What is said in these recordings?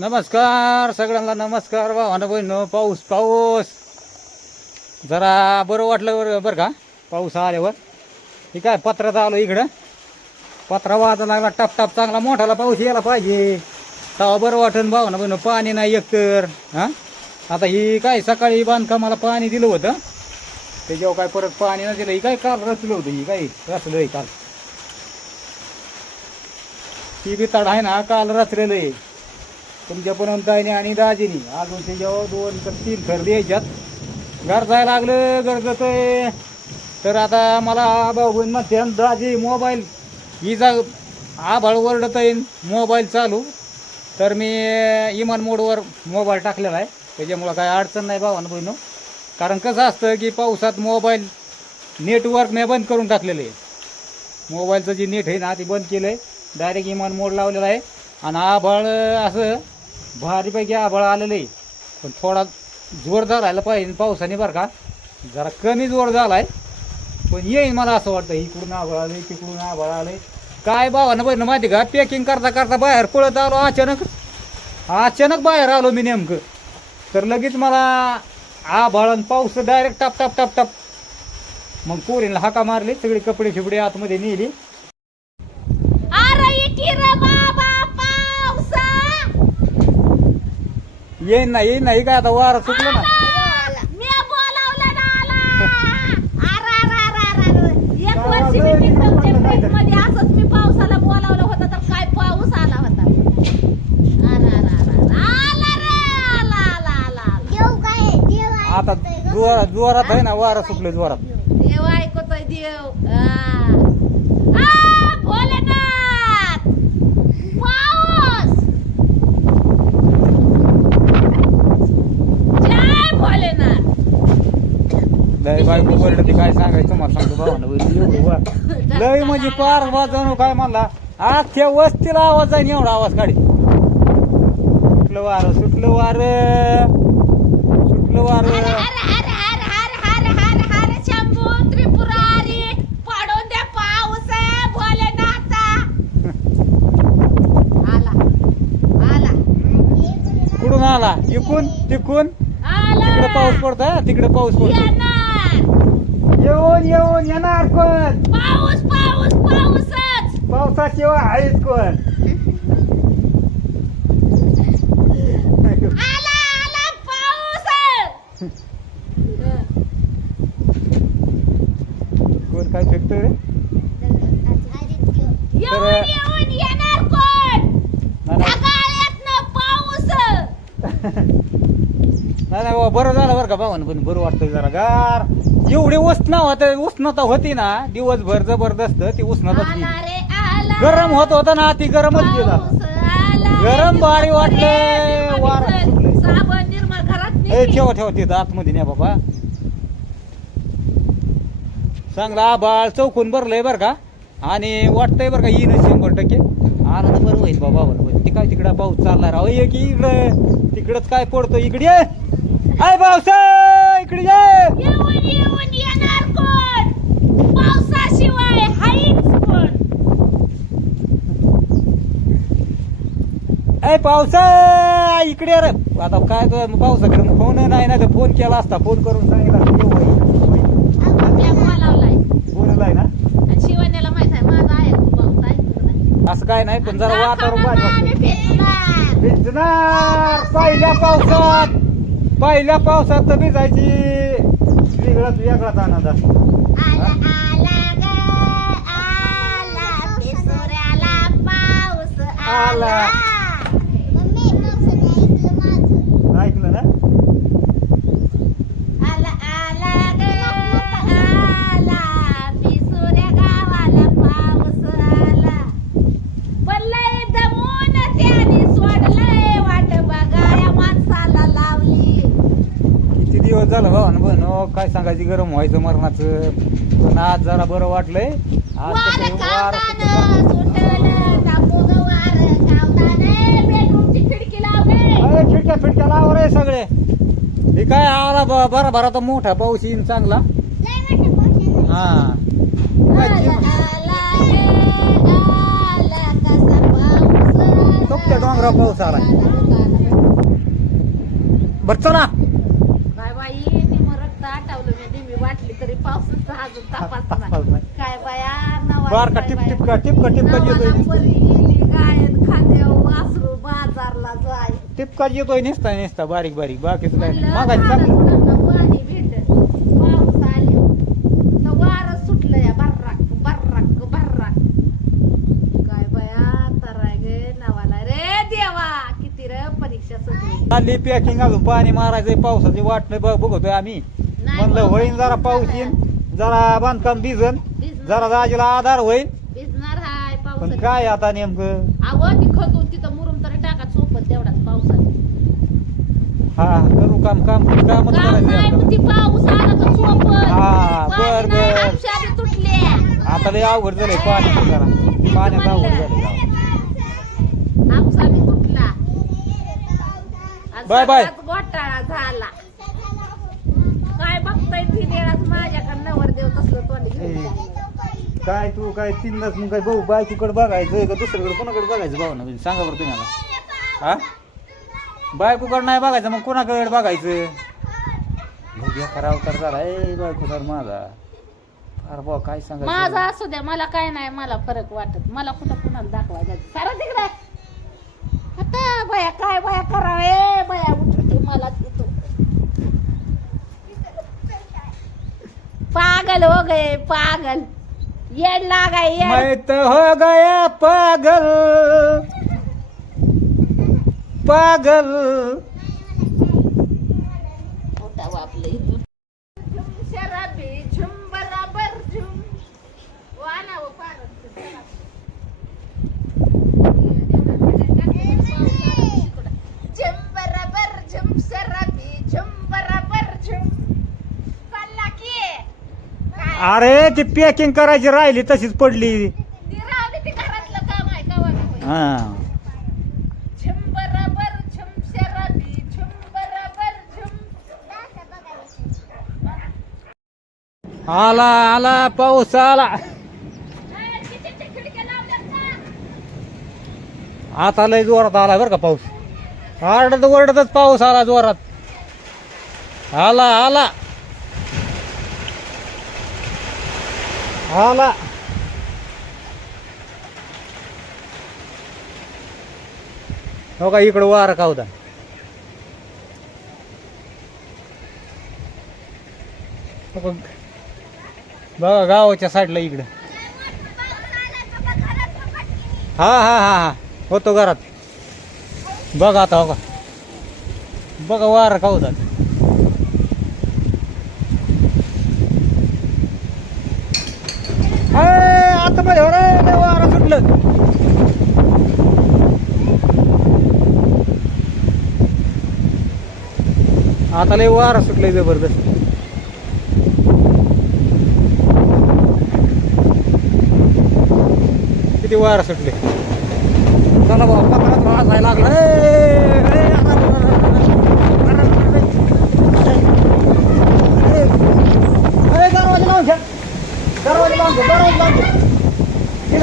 नमस्कार सगळ्यांना नमस्कार. भावानं बहिण पाऊस पाऊस. जरा बरं वाटलं बरं बरं का? पाऊस आल्यावर. हे काय पत्रात आलो इकडं? पत्रा वाजा लागला टपटाप चांगला मोठाला पाऊस यायला पाहिजे. तेव्हा बरं वाटन भावानं बहिण पाणी नाही एकतर. हां? आता ही काय सकाळी बांधकामाला पाणी दिलं होतं. त्याच्यावर काय परत पाणी नाही दिलं ही काय काल रचलं होतं ही काय? रचलं आहे काल. ती बी तड आहे ना काल रचलेलं आहे. तुमच्यापर्यंत आहे आणि दाजीनी अजून त्याच्यावर दोन तर तीन थर द्यायच्यात घर जायला लागलं गरजत आहे तर आता मला भाऊ म्हणते दाजी मोबाईल. ही जा आभाळ ओरडत येईन मोबाईल चालू. तर मी इमान मोडवर मोबाईल टाकलेला आहे. त्याच्यामुळं काय अडचण नाही भावानं बहिणं. कारण कसं असतं की पावसात मोबाईल नेटवर्क मी बंद करून टाकलेलं आहे. मोबाईलचं जे नेट आहे ना ते बंद केलं आहे डायरेक्ट इमान मोड लावलेला आहे. आणि आभाळ असं भारीपैकी आभाळ आलेलं आहे. पण थोडा जोर झालायला पाहिजे पावसाने बरं का. जरा कमी जोर झाला आहे पण येईन मला असं वाटतं इकडून आभाळ आलं तिकडून आभाळ आलं काय भावानं बहिणं माहिती का? पॅकिंग करता करता बाहेर पळत आलो अचानक. अचानक बाहेर आलो मी नेमकं. तर लगेच मला आभाळ आणि पाऊस डायरेक्ट टाप टाप टाप टाप. मग पोरीला हाका मारली सगळे कपडे फिपडे आतमध्ये नेली अरे इकी रे बाबा पावसा येईन ना येईन ना हे काय आता वारं सुटलं ना? मी बोलावलं ना आला. एक वर्षी मी असंच मी पावसाला बोलावलं होतं तर काय पाऊस आला होता? अरे अरे अरे आला रे आला आला आला आला. आता जोरात जोरात आहे ना वारं सुटलं जोरात. देव ऐकतोय देव. लय बायको बरड ते काय सांगायचं तुम्हाला सांगतो भावानं बहिणी, एवढं वा. लय म्हणजे पार वाजवणं काय म्हणला? अख्ख्या वस्तीला आवाज आहे एवढा आवाज काढी. सुटलं वारं सुटलं वारं. सुटलं अरे वारं कुठून आला? इकून तिकून? तिकडे आला पाऊस पडतोय तिकडे पाऊस पडतो येऊन येऊन येणार कोण? पाऊस पाऊस पाऊसच! पावसाशिवाय आहेच कोण? आला आला पाऊस! कोण काय फेकतोय? रे येऊन तर- येऊन येणार कोण? नाही, नाही ढगाळ्यातनं पाऊस! नाही नाही बाबा बरं झालं बरं का भावानं पण बरं वाटतं जरा गार. एवढी उष्ण होत उष्णता होती ना दिवसभर जबरदस्त ती आला गरम होत होता ना ती गरमच गेला. गरम भारी वाटलं, वारा. सुटलंय. निघ. ठेवा ठेवा तिथं आतमध्ये नाही बाबा. चांगला आबाळ चौकून भरलंय बरं का. आणि वाटतंय बरं का येईन शंभर टक्के. आला तर बरं होईल बाबा बरं होईल. ते काय तिकडं पाऊस चालला राव. ये की इकडं? तिकडंच काय पडतो इकडे? आय पावसा इकडे ये. येऊन येऊन येणार कोण? पावसाशिवाय हाईच कोण? ए पावसा इकडे ये रे. आता काय तर पावसाकडे फोन नाही ना तर फोन केला असता. फोन करून सांगितला असता, ये होय, होय. त्या बोलावलाय बोललाय ना? आणि शिवण्याला माहीत आहे माझा आहे खूप पाऊस ऐकत नाही. असं काय नाही पण जरा वातावरण दाखवणार. आम्ही. भिजणार. पहिल्या पावसात. पहिल्या पावसात तर भिजायची. वेगळाच वेगळाच आनंद असतो. आला आला ग आला पिसोऱ्याला पाऊस आला. आला ऐकलं ना आला आला ग आला पिसोऱ्या गावाला पाऊस आला पडलंय दमून त्याने सोडलंय वाट बघाया माणसाला लावली किती दिवस झालं भावा पण सांगायची गरम व्हायचं मरणाचं. पण आज जरा बरं वाटलंय. आज कसं वार अरे खिडक्या फिडक्या लाव रे सगळे. हे काय आला बरा बरा तर मोठा पाऊस येईन चांगला. हा. काय आला जीव- आला रे आला कसा पाऊस. आलाय. आला. बर चला काय बाई निम रक्त आटवलं मी निमी वाटली तरी पावसाचा अजून तपास तपास नाही. नाही. काय बाया नवा बारका टिप टिपका टिपका टिपका येतोय बाजारला जाय. येतोय निसता निसता बारीक बारीक. बाकीच काय नाही. मागायचं पाणी भेटत पाऊस आले. तर वारं सुटलं या बर्राक बर्राक बर्राक. काय बाया तर गे नवाला. रे देवा किती रे परीक्षा सगळी. चालली पॅकिंग अजून. पाणी मारायचंय पावसाची वाट नाही बघ- बघतोय आम्ही. म्हणलं होईन जरा पाऊस येईन. जरा बांधकाम भिजन जरा दाजीला आधार होईल भिजणार हाय पण काय आता नेमकं? अहो ती खतून तिथं मुरुम तरी टाका सोपत तेवढाच पावसात हा करू काम काम कामच काम नाही करायचं पण ती पाऊस आला तर सोपत हा, बर, बर. तुटल्या. आता लय अवघड झालंय पाण्याचं जरा. पाण्याचं अवघड झालंय तुटला. आज बाय, बाय. सगळाच घोटाळा झाला. वेळात माझ्याकडे नवर देव तसलं तोंड घेऊन. ए. जायला. काय तू काय तीनच मग काय भाऊ बायकोकडे बघायचं का दुसरीकडे? कोणाकडे बघायचं भाऊ ना सांगा बरं तुम्ही मला. हा? बायकोकडे नाही बघायचं मग कोणाकडे बघायचं? हे करावं तर झाला. ए बायको सर माझा. अरे भाऊ काय सांगायचं? माझा असू द्या मला काय नाही मला फरक वाटत. मला कुठं कुणाला दाखवायचं सारा तिकडे. आता बया काय बया करावे? बया उठते मला तिथं पागल हो गए पागल. येड लागाय ये मैं तो हो गया पागल. पागल मोठा बापले इथून झुम शराबी झुम बराबर झुम वाना वो झुम बराबर झुम शराबी झुम बराबर झुम चालला की काय अरे ती पॅकिंग करायची राहिली तशीच पडली. ती राहू दे, ती घरातलं काम आहे का बी होईल. हा. झुम बराबर झुम शराबी झुम बराबर झुम आला आला पाऊस आला. ए, किचनच्या खिडक्या लावल्यात का? आता लय जोरात आला बरं का पाऊस. आरडत ओरडतच पाऊस आला जोरात. आला आला. 好了。हो हो का इकडं वारा का होता? बघा गावाच्या साईडला इकडं. हा हा हा हा. होतो घरात. बघा आता हो का. बघा वारा का होता आता मध्ये रे वारा सुटलं. आता लय वारा सुटलंय जबरदस्त. किती वारा सुटले चला बाबा पत्रात वाजायला लागला. ए, ए, आता- लावून घ्या. दरवाजा लावून घ्या दरवाजा लावून घ्या. हे.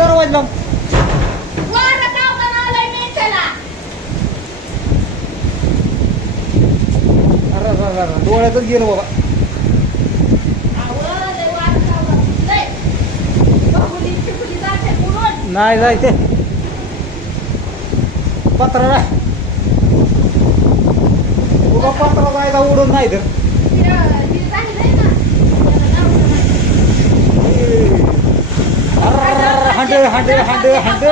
अरे, अरे, अरे, अरे, डोळ्यातच गेलो बाबा. नाही जायचे. पत्र राह उगा पत्र जायला उडून नाही तर हि- हांडे हांडे हांडे हांडे.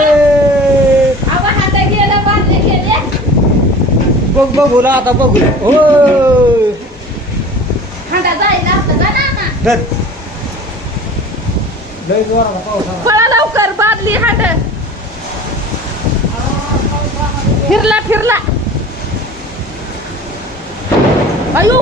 आवं, हाता गेलं, बांधले गेले. बघ बघूला आता बघू. हो. धर. लय जोराचा पाऊस आला पळा लवकर बादली हांड. फिरला फिरला. अयो.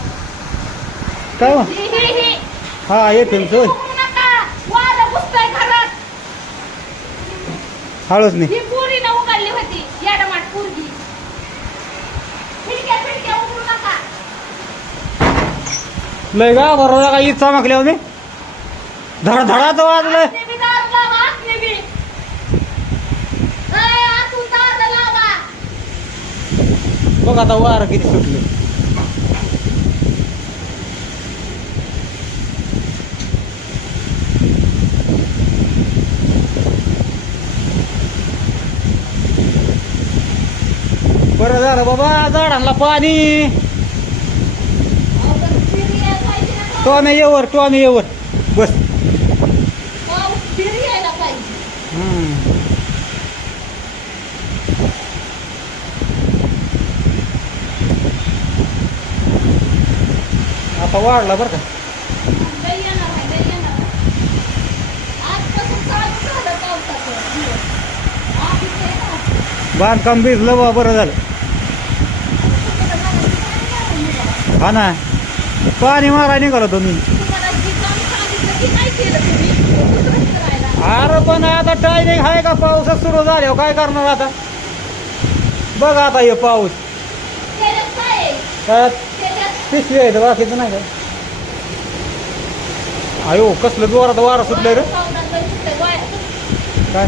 काय हो? येतो घुसतंय घरात. हळूच नाही लय गा बरोबर काय इच्छा मागल्या मी धड धडाच वाजलं. बघ आता वार किती सुटले. बरं झालं बाबा झाडांना पाणी. अहो, पण फिरी यायला टॉमे येवर टॉमे येवर बस आता वाढला बरं का. बांधकाम भिजलं बा बरं झालं तुम्हाला सांगितलं नाही का? हा ना. पाणी मारा निघाला तुम्ही. अरे पण आता टायमिंग आहे का? पाऊसच सुरू झाल्यावर हो. काय करणार आता? बघा आता हे पाऊस. काय पिशवी आहे तर बाकीचं नाही का अयो कसलं जोरात वारं सुटलंय रे. काय?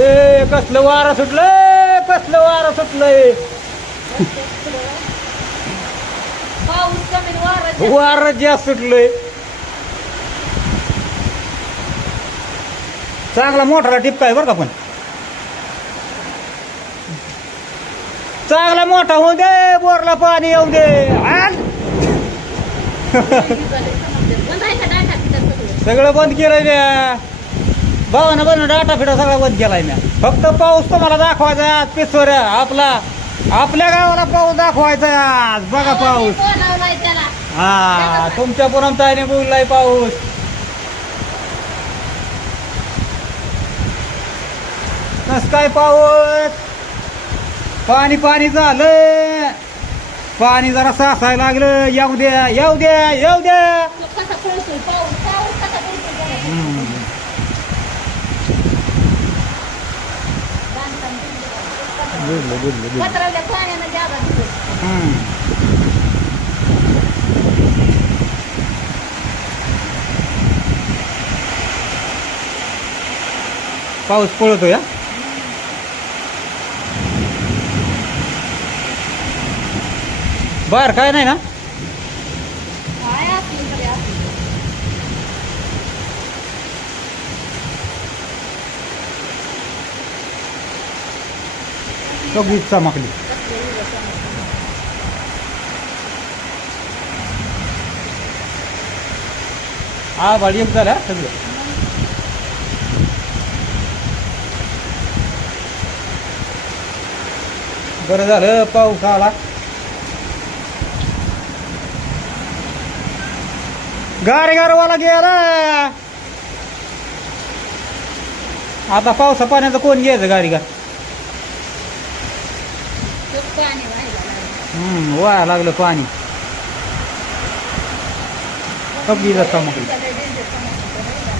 कसलं वारं सुटलंय कसलं वारं सुटलंय कसलं वारं सुटलंय पाऊस कमी आणि वारं जास्त. वारं जास्त सुटलंय चांगला मोठाला टिपका आहे बरं का पण चांगला मोठा होऊ दे बोरला पाणी येऊ दे आण. बंद आहे का डाटा तिथं सगळं? बंद केलंय म्या भावानं बन डाटा फिटा सगळा बंद केलाय म्या फक्त पाऊस तुम्हाला दाखवायचा आहे आज पिसोर आपला आपल्या गावाला पाऊस दाखवायचा आहे आज. बघा पाऊस. बोलावलाय त्याला. हा तुमच्या पुरमताने बोललाय पाऊस. कस काय पाऊस? पाणी पाणी झालं पाणी जरा सासायला लागलं. येऊ द्या येऊ द्या येऊ द्या. तो कसा पळतोय पाऊस पाऊस कसा पळतोय बघा. बांधकाम केलं. बुजलं बुजलं बुजलं पत्रावल्या पाण्यानं जागा दिसत. हम्म. पाऊस पळतो या बाहेर काय नाही ना काय असलं तरी असलं. सगळीच चमकली. कसलं उगाच समजतं. हा भाडी एक झाला सगळं. बरं झालं पाऊस आला. गार गारवाला गेला. आता पावसा पाण्याचं कोण घ्यायचं गाडी का तो पाणी व्हायला लागलं. हम्म वाया लागलं पाणी. कबीला चमकली त्याला danger समजतं नाही का?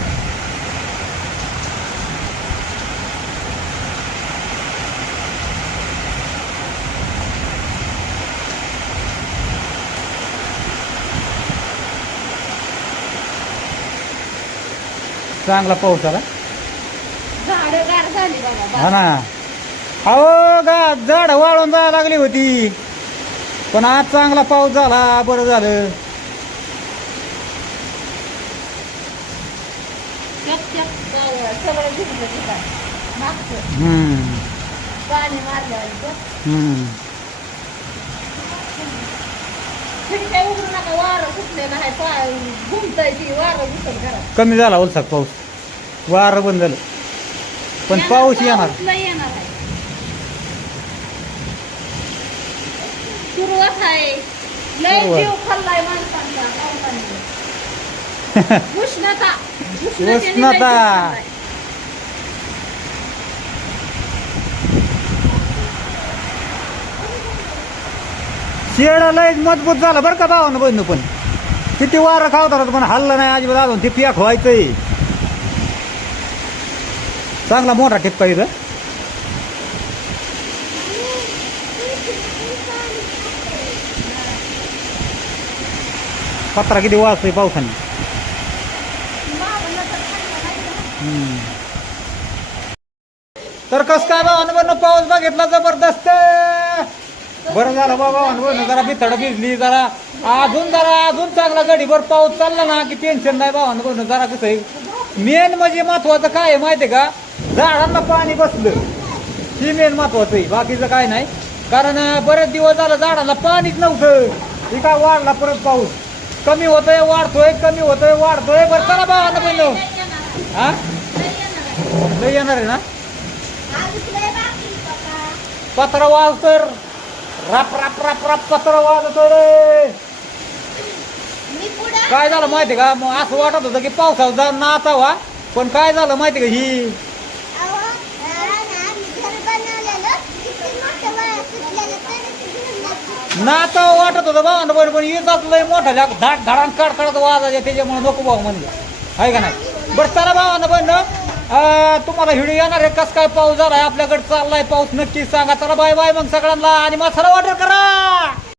चांगला पाऊस आला हा ना. अहो गा झाड वाळून जायला लागली होती. पण आज चांगला पाऊस झाला बरं झालं. कमी झाला ओलसाक पाऊस. वारं बंद झालं. पण पाऊस येणार पाऊस लय येणार आहे सुरुवात आहे. लय सुरुवात. जीव खाल्लाय माणसांचा पावसाने उष्णता उष्णता. लय मजबूत झालं बरं का भावानं बहिण पण. किती वारं खावतात पण हल्लं नाही अजिबात अजून ते पियाक व्हायचंय चांगला मोठा टिपका इथं. पत्रा किती वाजतोय पावसाने? तर कस काय भावानं पाऊस बघितला जबरदस्त. बरं झालं बाबा अनुभवनं जरा बिथड भिजली जरा अजून जरा अजून चांगला गडीभर पाऊस चालला ना की टेन्शन नाही भावानं बरं जरा कसं आहे. मेन म्हणजे महत्वाचं काय आहे माहितीये का? झाडांना पाणी बसलं. ही मेन महत्वाचं आहे बाकीचं काय नाही. कारण बरेच दिवस झालं झाडांना पाणीच नव्हतं. हे काय वाढला परत पाऊस. कमी होतोय वाढतोय कमी होतोय वाढतोय. बरं चला भावानं बहिण. लई हा? लई येणार. आहे ना? पत्र वाज तर राप राप राप राप पत्र वाजतोय रे. काय झालं माहिती का? मग असं वाटत होतं की पावसाळा जा नाचावा. पण काय झालं माहिती का? ही अहो, अं, ना, मी घर बनवलेलं, किती मोठं वळ सुटलेलं, तरी ते घेऊन नाचा वाटत होतं भावानं पण पण येतात लय मोठा लाग धाड धाडान काढ काढत वाजायचे त्याच्यामुळे नको भाऊ म्हणले. आहे का नाही? बरं चला भावानं पण तुम्हाला व्हिडिओ येणार आहे कस काय पाऊस झाला आहे आपल्याकडे चाललाय पाऊस नक्की सांगा. चला बाय बाय मग सगळ्यांना आणि मसाला वाटर करा!